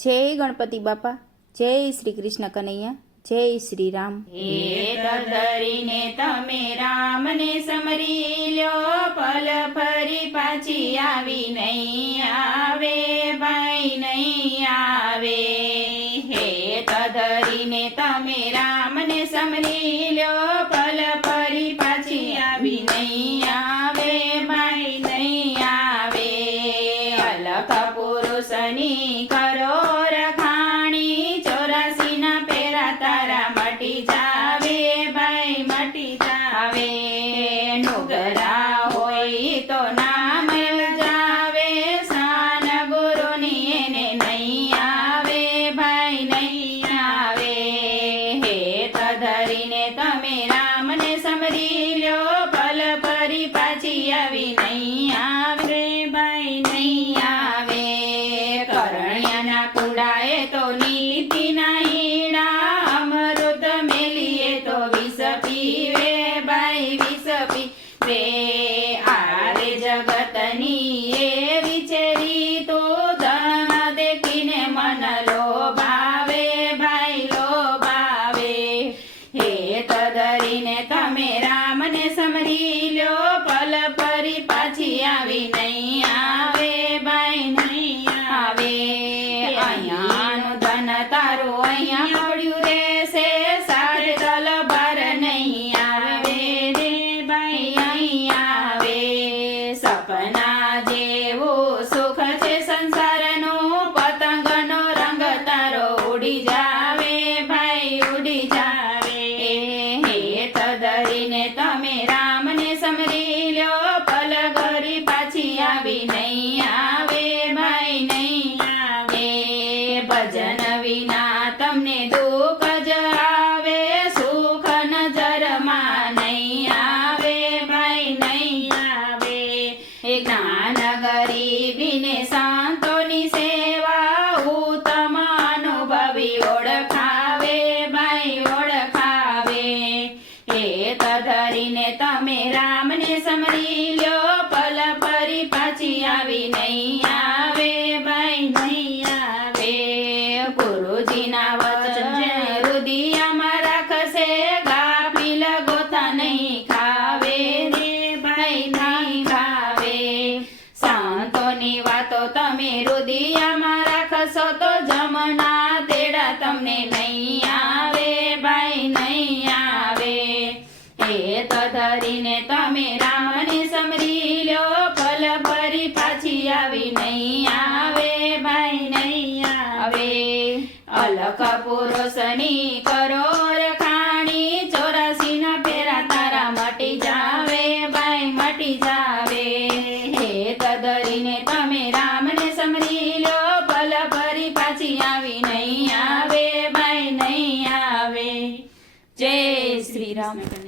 જય ગણપતિ બાપા, જય શ્રી કૃષ્ણ કનૈયા, જય શ્રી રામ। હેત ધરીને તમે રામને સમરી લ્યો, પલ ફરી પાછી આવી નહીં આવે, ભાઈ નહીં આવે। હેત ધરીને તમે રામને સમરી લ્યો, પલ ફરી પાછી આવી નહીં આવે, ભાઈ નહીં આવે। અલખ પુરુષની કરો રખાણી, 84 ના પેરા તારા મટી જાવે, ભાઈ મટી જાવે। નુગરા હોય તો નામ જાવે, શાન ગુરુની એને નહીં આવે, ભાઈ નહીં આવે। હેત ધરીને તમે રામને સમરી લ્યો, પલ ફરી પાછી આવી નહીં આવે, ભાઈ નહીં આવે। કરણ્યના કુંડાએ તો નીતિના હીણા, અમૃત મેલીએ તો વિષ પીવે, ભાઈ વિષ પીવે। આરે જગતની એવી છે રીતો, ધન દેખીને મન લોભાવે, ભાઈ લોભાવે। હેત ધરીને તમે રામને સમરી લ્યો, પલ ફરી પાછી આવી નહીં આવે, ભાઈ નહીં આવે। અહીંયાનું ધન તારું અહીંયા પડ્યું રહેશે, સારે તલવાર નહીં આવે રે, ભાઈ અહીં આવે। સપના જેવું સુખ છે સંસારનું, પતંગનો રંગ તારો ઉડી જાવે, ભાઈ ઉડી જાવે। હેત ધરીને તમે રામને સમરી લ્યો, પલ ઘરી પાછી આવી નહીં આવે, ભાઈ નહીં આવે। ભજન વિના તમને દુઃખ જ આવે, સુખ નજરમાં નહીં આવે, ભાઈ નહીં આવે। જ્ઞાન ગરીબીને સંતોની સેવા, ઉત્તમ અનુભવી ઓળખાવે, ભાઈ ઓળખાવે। હેત ધરીને તમે રામને સમરી લ્યો, પલ ફરી પાછી આવી નહીં આવે, ભાઈ નહીં આવે। ગુરુજીના વચન હૃદયમાં રાખશે, ગાફીલ ગોથા નહીં ખાવે રે, ભાઈ નહીં ખાવે। સંતોની વાતો તમે હૃદયમાં રાખશો, તો જમના તેડા તમને નહીં આવે, ભાઈ નહીં આવે। હેત ધરીને તમે રામને સમરી લ્યો, પલ ફરી પાછી આવી નહીં આવે, ભાઈ નહીં આવે। અલખ પુરુષની કરો રખાણી, 84 ના પેરા તારા મટી જાવે, ભાઈ મટી જાવે। હેત ધરીને તમે રામને સમરી લ્યો, પલ ફરી પાછી આવી નહીં આવે, ભાઈ નહીં આવે। જય શ્રી રામ।